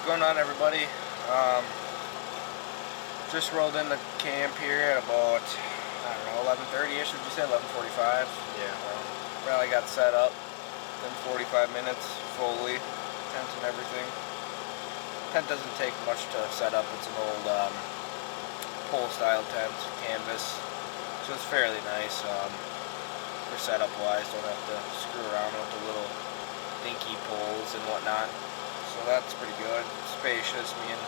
What's going on, everybody? Just rolled into camp here at about, I don't know, 11:30ish. Would you say 11:45? Yeah. Probably got set up in 45 minutes fully, tents and everything. Tent doesn't take much to set up. It's an old pole-style tent, canvas, so it's fairly nice for setup-wise. Don't have to screw around with the little dinky poles and whatnot. So that's pretty good. Spacious. Me and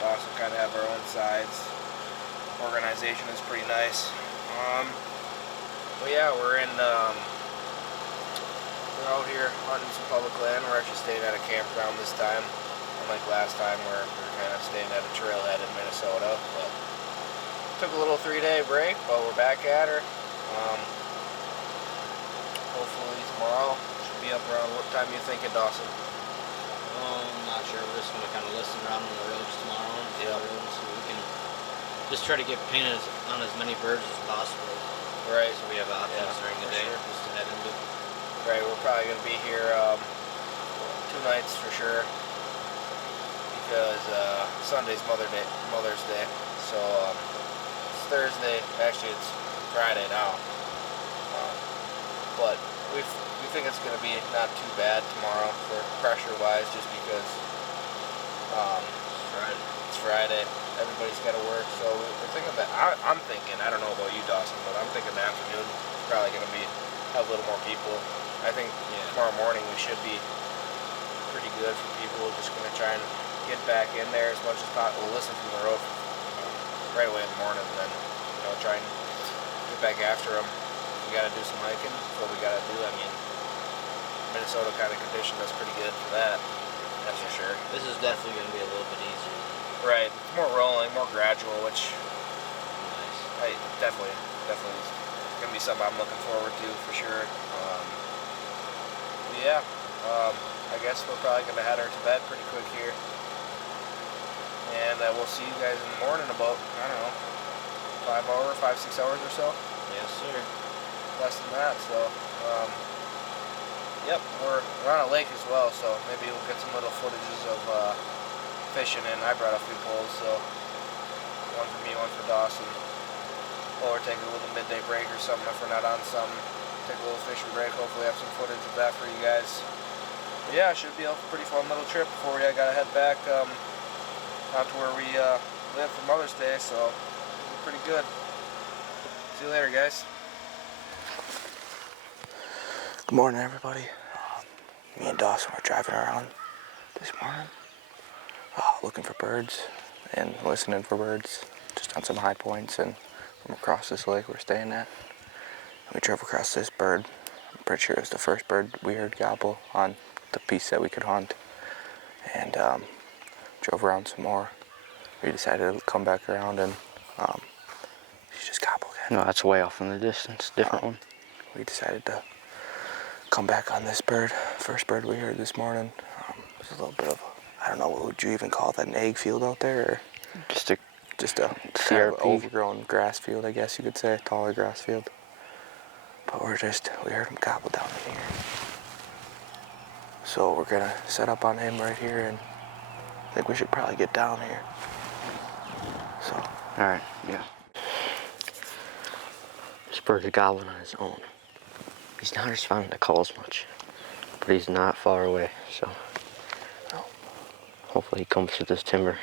Dawson kind of have our own sides. Organization is pretty nice. But yeah, we're out here hunting some public land. We're actually staying at a campground this time, unlike last time where we were kind of staying at a trailhead in Minnesota. But took a little 3-day break, but we're back at her. Hopefully tomorrow should be up around. What time you thinking, Dawson? I'm not sure. We're just going to kind of listen around on the roads tomorrow. Yeah. So we can just try to get painted on as many birds as possible. Right. So we have options during the day just to head into. Right. We're probably going to be here 2 nights for sure because Sunday's Mother's Day. So it's Thursday. Actually, it's Friday now. But we think it's going to be not too bad tomorrow for pressure-wise, just because it's Friday. Everybody's got to work, so we're thinking that. I'm thinking. I don't know about you, Dawson, but I'm thinking the afternoon is probably going to have a little more people. I think tomorrow morning we should be pretty good for people. We're just going to try and get back in there as much as possible. We'll listen from the road right away in the morning, and then try and get back after them. We got to do some hiking. That's what we got to do. I mean, Minnesota kind of conditioned us pretty good for that. That's for sure. This is definitely going to be a little bit easier. Right. It's more rolling, more gradual, which Nice. definitely is going to be something I'm looking forward to for sure. I guess we're probably going to head her to bed pretty quick here. And we'll see you guys in the morning about, I don't know, 5-6 hours or so. Yes, sir. Less than that, so yep, we're on a lake as well, so maybe we'll get some little footages of fishing in. I brought a few poles, so one for me, one for Dawson. Or take a little midday break or something if we're not on something. Take a little fishing break, hopefully have some footage of that for you guys. But yeah, it should be a pretty fun little trip before we gotta head back out to where we live for Mother's Day, so it'll be pretty good. See you later, guys. Good morning, everybody. Me and Dawson were driving around this morning, looking for birds and listening for birds, just on some high points and from across this lake we're staying at. And we drove across this bird. I'm pretty sure it was the first bird we heard gobble on the piece that we could hunt. And drove around some more. We decided to come back around and she just gobbled again. No, that's way off in the distance. Different one. We decided to come back on this bird, first bird we heard this morning. It's a little bit of, I don't know, what would you even call that, an egg field out there? Or just a kind of overgrown grass field, I guess you could say, a taller grass field. But we heard him gobble down in here. So we're gonna set up on him right here, and I think we should probably get down here. So. All right, yeah. This bird is gobbling on his own. He's not responding to calls much, but he's not far away, so hopefully he comes to this timber.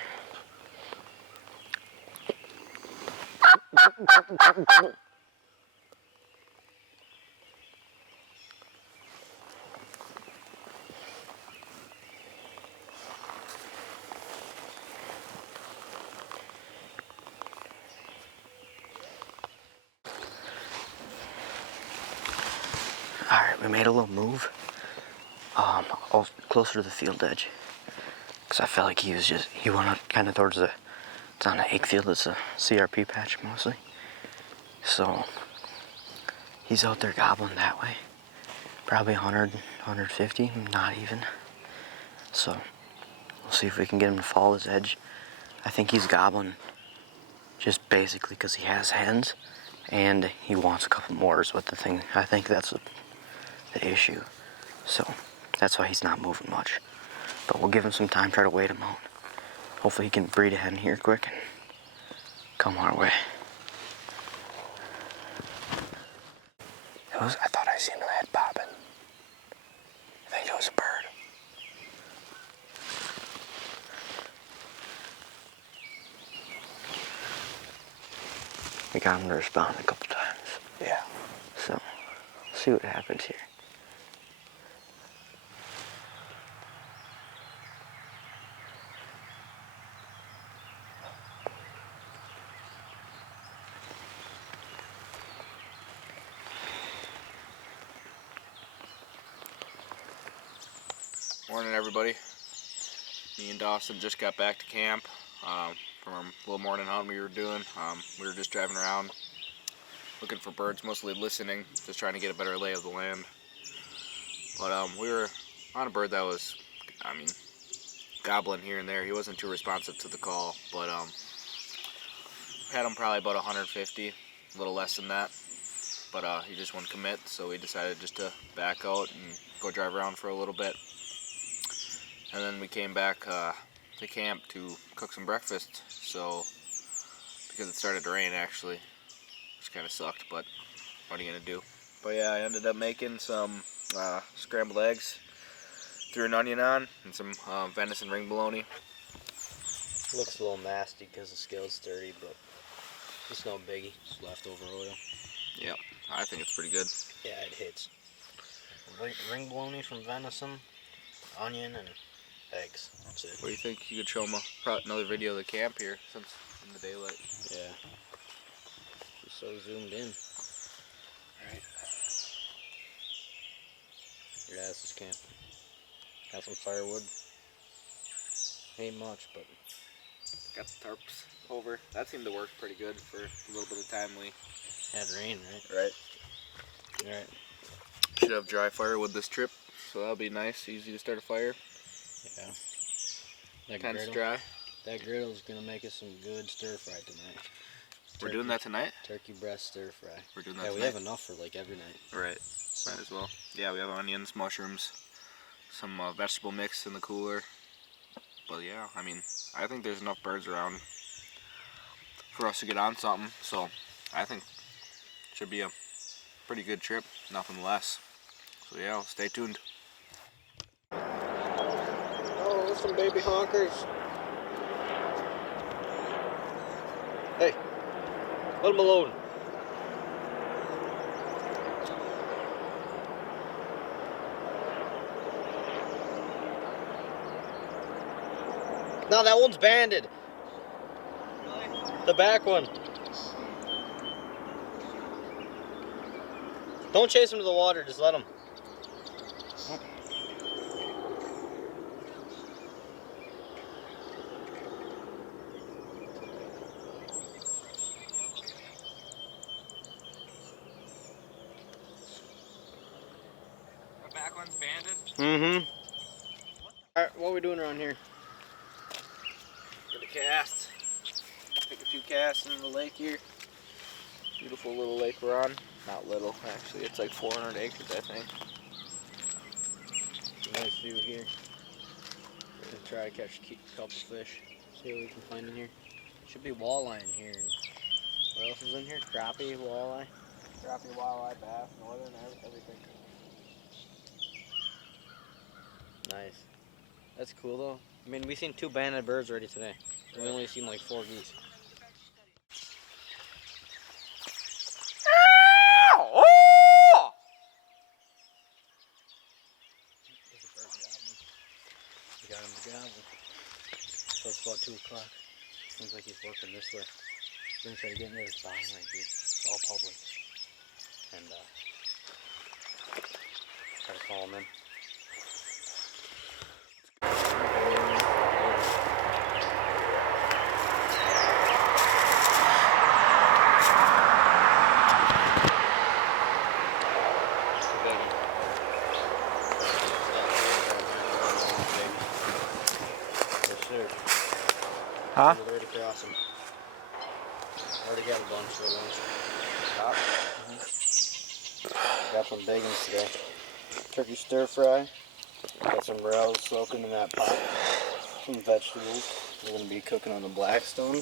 Alright, we made a little move closer to the field edge, because I felt like he went up kind of towards it's on an egg field. It's a CRP patch mostly, so he's out there gobbling that way, probably 100, 150, not even. So we'll see if we can get him to follow his edge. I think he's gobbling just basically because he has hens and he wants a couple more is what the thing. I think that's the issue. So that's why he's not moving much. But we'll give him some time, try to wait him out. Hopefully he can breed a hen here quick and come our way. I thought I seen a head popping. I think it was a bird. We got him to respond a couple times. Yeah. So, we'll see what happens here. Morning, everybody. Me and Dawson just got back to camp from our little morning hunt we were doing. We were just driving around looking for birds, mostly listening, just trying to get a better lay of the land. But we were on a bird that was, gobbling here and there. He wasn't too responsive to the call, but had him probably about 150, a little less than that. But he just wouldn't commit, so we decided just to back out and go drive around for a little bit. And then we came back to camp to cook some breakfast, so because it started to rain actually, which kind of sucked, but what are you gonna do? But yeah, I ended up making some scrambled eggs, threw an onion on, and some venison ring bologna. Looks a little nasty because the scale's dirty, but it's no biggie. It's leftover oil. Yeah, I think it's pretty good. Yeah, it hits. Ring bologna from venison, onion, and eggs. That's it. What do you think? You could show them another video of the camp here, since in the daylight. Yeah. Just so zoomed in. Alright. Yeah, this is camp. Got some firewood. Ain't much, but Got the tarps over. That seemed to work pretty good for a little bit of time we had rain, right? Right. Alright. Should have dry firewood this trip, so that'll be nice, easy to start a fire. Yeah. That Tents griddle, dry. That griddle's gonna make us some good stir fry tonight. We're doing that tonight? Turkey breast stir fry. We're doing that Yeah, tonight. we have enough for like every night. Right. So. Might as well. Yeah, we have onions, mushrooms, some vegetable mix in the cooler. But yeah, I think there's enough birds around for us to get on something. So I think it should be a pretty good trip, nothing less. So yeah, stay tuned. Oh, there's some baby honkers. Hey, let them alone. No, that one's banded. The back one. Don't chase him to the water, just let him. The back one's banded? Mm-hmm. Alright, what are we doing around here? Get a cast. Take a few casts in the lake here. Beautiful little lake we're on. Not little, actually. It's like 400 acres, I think. Nice view here. We're gonna try to catch a couple fish. See what we can find in here. Should be walleye in here. What else is in here? Crappie, walleye. Crappie, walleye, bass, northern, everything. Nice. That's cool though. We've seen 2 banded birds already today. We only seen like 4 geese. We got him to gobble. So it's about 2 o'clock. Seems like he's working this way. We're gonna try to get into this barn right here. It's all public. And try to call him in. Huh? We're ready to cross them. Already got a bunch for lunch. Got some bacon today. Turkey stir fry Got some morels soaking in that pot. Some vegetables. We're going to be cooking on the Blackstone.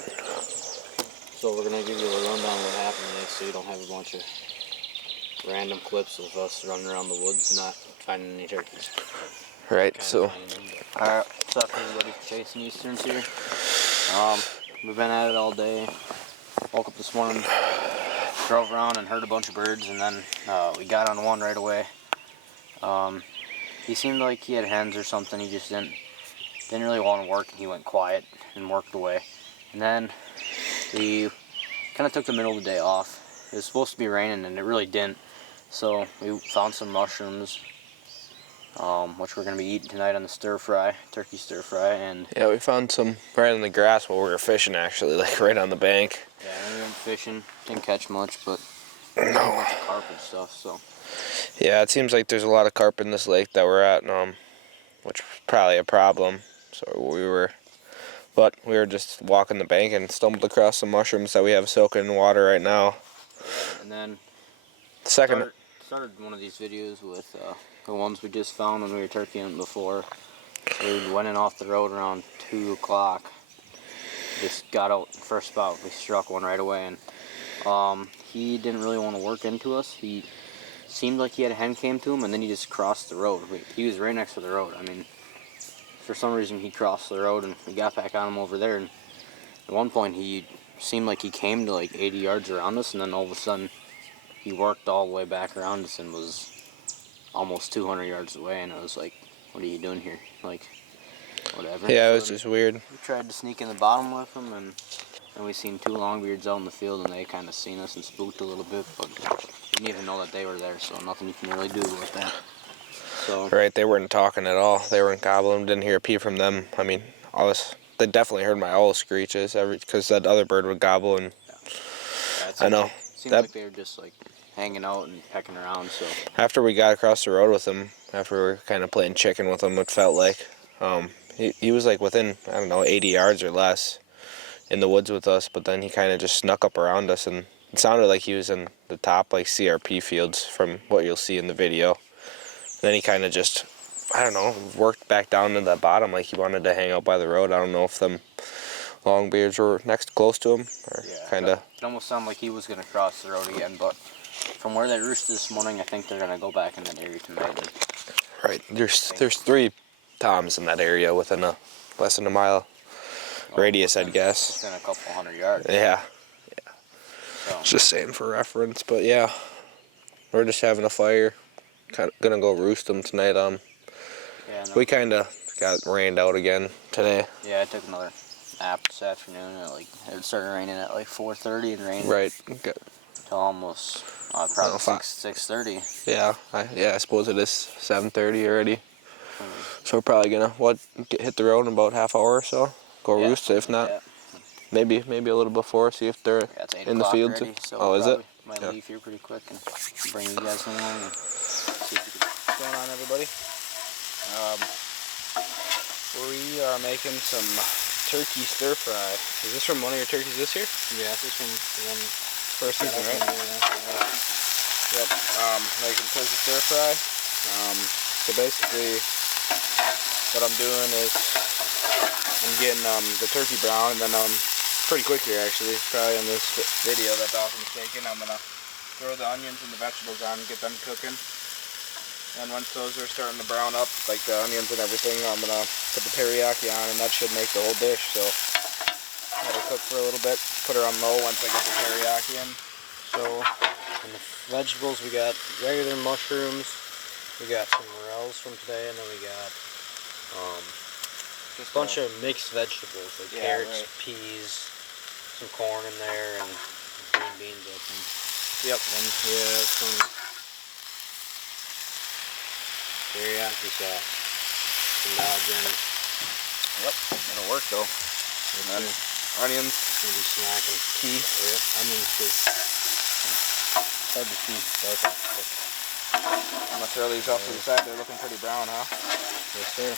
So we're going to give you a rundown of what happened today so you don't have a bunch of random clips of us running around the woods not finding any turkeys. Right, so. Alright, what's up everybody? Chasing Easterns here. We've been at it all day. Woke up this morning, drove around and heard a bunch of birds, and then we got on one right away. He seemed like he had hens or something. He just didn't really want to work, and he went quiet and worked away. And then we kind of took the middle of the day off. It was supposed to be raining, and it really didn't. So we found some mushrooms, which we're going to be eating tonight on the stir fry, turkey stir fry. And Yeah, we found some right in the grass while we were fishing, actually, like right on the bank. yeah, we went fishing. Didn't catch much, but a bunch of carp and stuff. So Yeah, it seems like there's a lot of carp in this lake that we're at, which was probably a problem. So we were just walking the bank and stumbled across some mushrooms that we have soaking in water right now. and then Second, started one of these videos with the ones we just found when we were turkey hunting before. We went in off the road around 2 o'clock. Just got out first spot. We struck one right away, and he didn't really want to work into us. He seemed like he had a hen came to him, and then he just crossed the road. He was right next to the road. I mean, for some reason he crossed the road, and we got back on him over there. And at one point he seemed like he came to like 80 yards around us, and then all of a sudden he worked all the way back around us and was almost 200 yards away. And I was like, "What are you doing here?" Like, whatever. yeah, it So was just weird. we tried to sneak in the bottom with him, and then we seen two longbeards out in the field, and they kind of seen us and spooked a little bit, but didn't even know that they were there, so nothing you can really do with that. So Right, they weren't talking at all. They weren't gobbling. Didn't hear a peep from them. I mean, they definitely heard my owl screeches because that other bird would gobble, and I know. Seemed like they were just like hanging out and pecking around. So After we got across the road with him, after we were kind of playing chicken with him, it felt like, he was like within, I don't know, 80 yards or less in the woods with us, but then he kind of just snuck up around us, and it sounded like he was in the top like CRP fields from what you'll see in the video. Then he kind of just, I don't know, worked back down to the bottom like he wanted to hang out by the road. I don't know if them longbeards were close to him or kind of. it almost sounded like he was gonna cross the road again, but from where they roosted this morning, I think they're gonna go back in that area tonight. Right, there's 3 toms in that area within less than a mile radius, I'd guess. Within a couple 100 yards. Yeah. So, Just saying for reference, but yeah, we're just having a fire. Gonna go roost them tonight. yeah, no, We kind of got rained out again today. yeah, I took another nap this afternoon. It started raining at like 4:30 and rained Right. till almost probably 6:30. Yeah. I suppose it is 7:30 already. So we're probably gonna hit the road in about half hour or so. Go Yeah, roost. If not, yeah. maybe a little before. See if they're Yeah, it's 8 in the o'clock field. already, so Oh, we'll is it? Might Yeah. leave here pretty quick and bring you guys along and see if we can. What's going on, everybody? We are making some turkey stir fry. Is this from one of your turkeys this year? Yeah, this one, the one First season, right? Yep. Making turkey stir fry. So basically, what I'm doing is I'm getting the turkey brown, and then pretty quick here actually, probably in this video that Dawson's taking. I'm gonna throw the onions and the vegetables on, get them cooking. And once those are starting to brown up, like the onions and everything, I'm gonna put the teriyaki on, and that should make the whole dish. So let her cook for a little bit. Put her on low once I get the teriyaki in. So, in the vegetables, we got regular mushrooms, we got some morels from today, and then we got Just a bunch of mixed vegetables, like carrots, right. peas, some corn in there, and green beans, I think. Yep. Then we have some teriyaki sauce, some Dial Yep. It'll work though. And then onions. Maybe snacking. Key. Yep, onions too. Hard to see. I'm gonna throw these off to the side. They're looking pretty brown, huh? Yes, sir.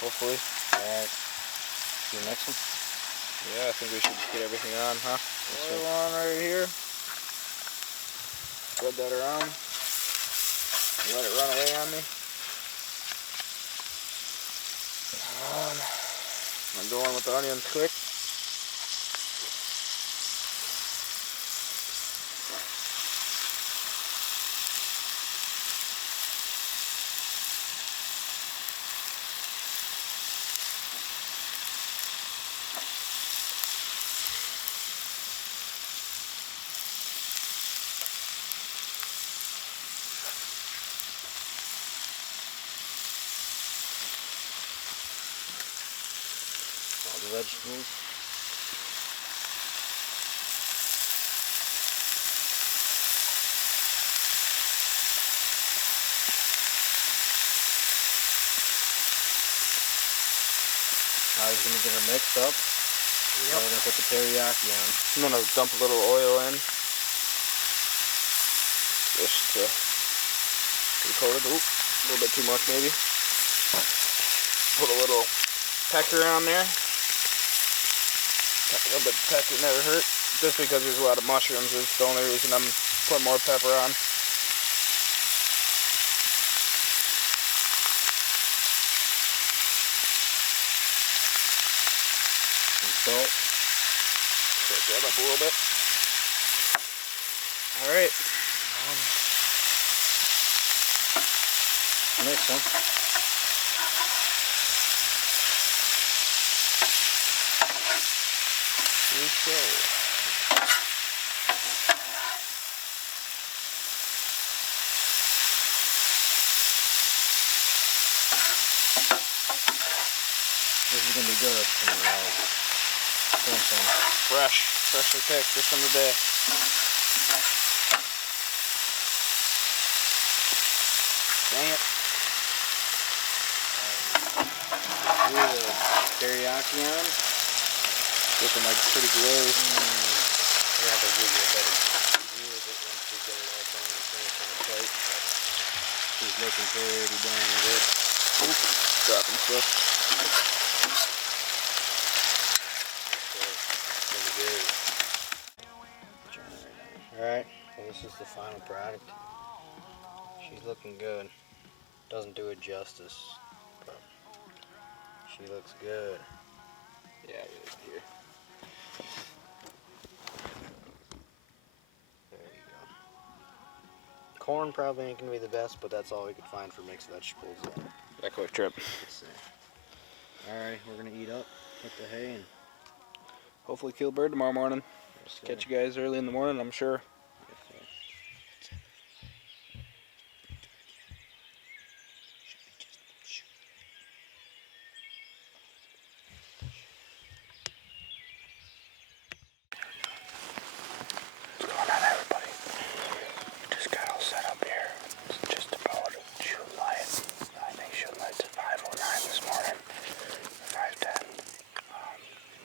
Hopefully. Alright. See the next one? Yeah, I think we should get everything on, huh? Yes, Oil sir. on right here. Spread that around. Let it run away on me. I'm going with the onions quick. All the vegetables. I was gonna get her mixed up. Yep. I'm gonna put the teriyaki on. I'm gonna dump a little oil in. Just pre-coated. Oop, a little bit too much maybe. Put a little pecker on there. A little bit of pepper never hurt. Just because there's a lot of mushrooms is the only reason I'm putting more pepper on. Some salt. Shake that up a little bit. Alright. Mix them. Here we go. This is gonna be good. It's gonna be Freshly picked just from the day. Dang it. Do the teriyaki on. Looking like pretty glowy. We're gonna have to give you a better view of it once we get it all done and finished on the plate. She's looking pretty darn good. Oop, dropping stuff. Alright, well this is the final product. She's looking good. Doesn't do it justice, but she looks good. Yeah, right here. There you go. Corn probably ain't gonna be the best, but that's all we could find for mixed vegetables. That quick trip. Alright, we're gonna eat up with the hay and Hopefully kill a bird tomorrow morning. Catch you guys early in the morning, I'm sure. What's going on, everybody? Just got all set up here. It's just about shooting light. I think shooting light's at 5:09 this morning. 5:10.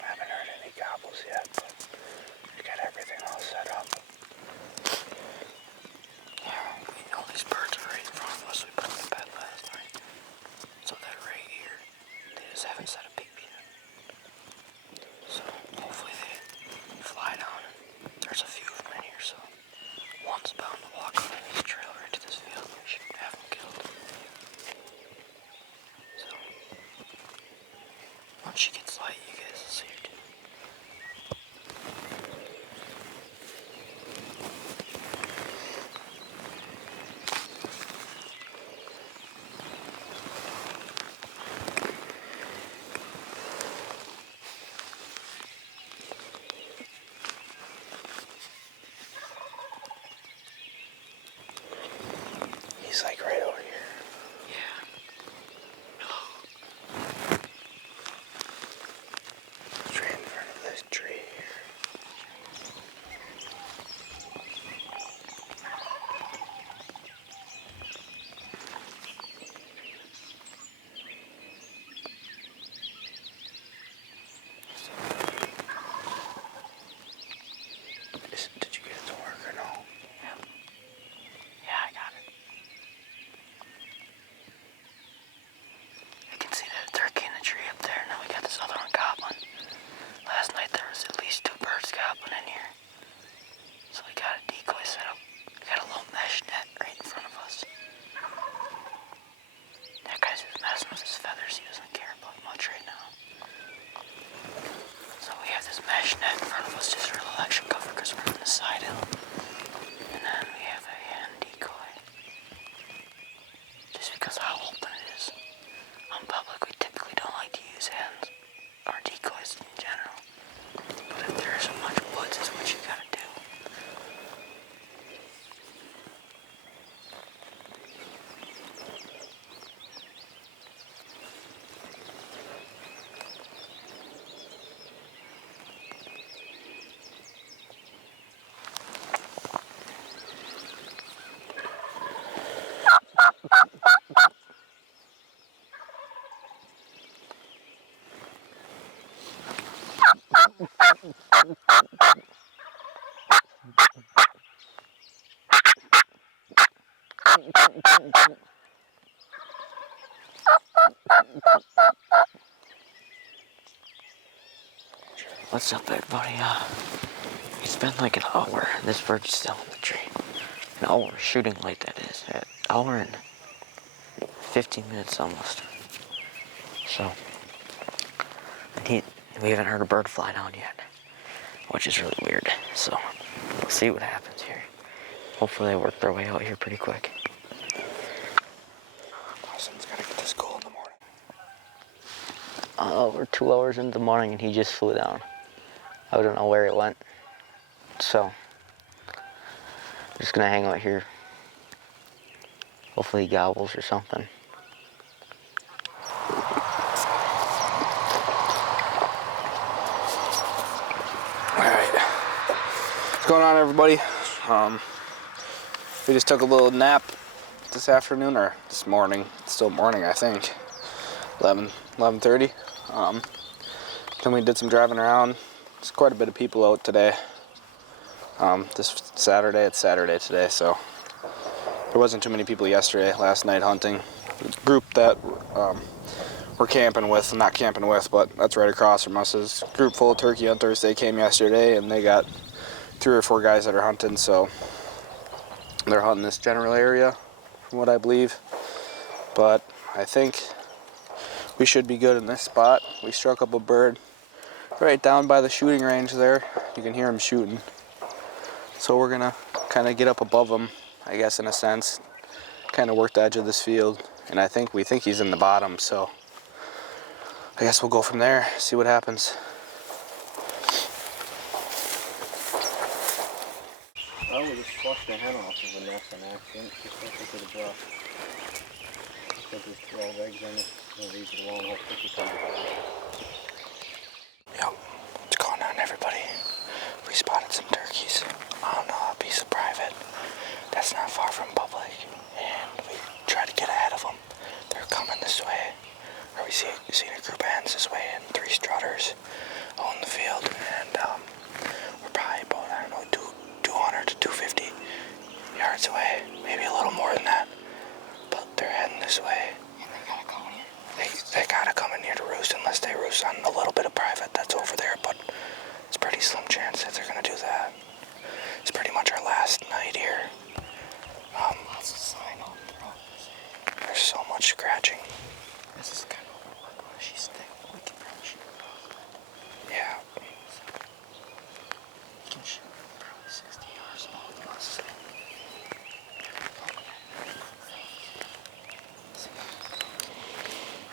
I haven't heard any gobbles yet, but we got everything all set up. yeah, we know these birds are right in front of us. We put them to bed last night. So they're right here. They just haven't set a peep yet. So hopefully they fly down. There's a few of them in here, so one's bound to walk onto this trail right to this field. We should have them killed. So once she gets light, you guys will see her too. He's like right over here. Yeah. He's What's up, everybody? It's been like an hour. This bird's still in the tree. An hour shooting light, that is. An hour and 15 minutes almost. So, and we haven't heard a bird fly down yet, which is really weird. So, we'll see what happens here. Hopefully they work their way out here pretty quick. Austin's gotta get to school in the morning. We're 2 hours into the morning and he just flew down. I don't know where it went. So, I'm just gonna hang out here. Hopefully he gobbles or something. Alright. What's going on, everybody? We just took a little nap this afternoon, or this morning. It's still morning, I think. 11:30. Then we did some driving around. There's quite a bit of people out today. This Saturday, it's Saturday today, so there wasn't too many people yesterday, last night hunting. The group that we're camping with, not camping with, but that's right across from us, is a group full of turkey hunters. They came yesterday and they got 3 or 4 guys that are hunting, so they're hunting this general area, from what I believe. But I think we should be good in this spot. We struck up a bird right down by the shooting range there. You can hear him shooting. So we're gonna kind of get up above him, I guess, in a sense. Kind of work the edge of this field. And we think he's in the bottom, so I guess we'll go from there, see what happens. I would just flush the hen off of the nest on accident, just into the brush. Because there's 12 eggs in it, and these are the long hole turkey comes out. Yo, what's going on, everybody? We spotted some turkeys on a piece of private that's not far from public, and we tried to get ahead of them. They're coming this way, or we seen a group of hens this way, and 3 strutters out in the field, and we're probably about, I don't know, 200 to 250 yards away, maybe a little more than that, but they're heading this way. And they gotta come here. They gotta come in here to roost, unless they roost on a little bit of private that's over there, but it's pretty slim chance that they're gonna do that. It's pretty much our last night here. That's a sign on, bro. There's so much scratching. This is good.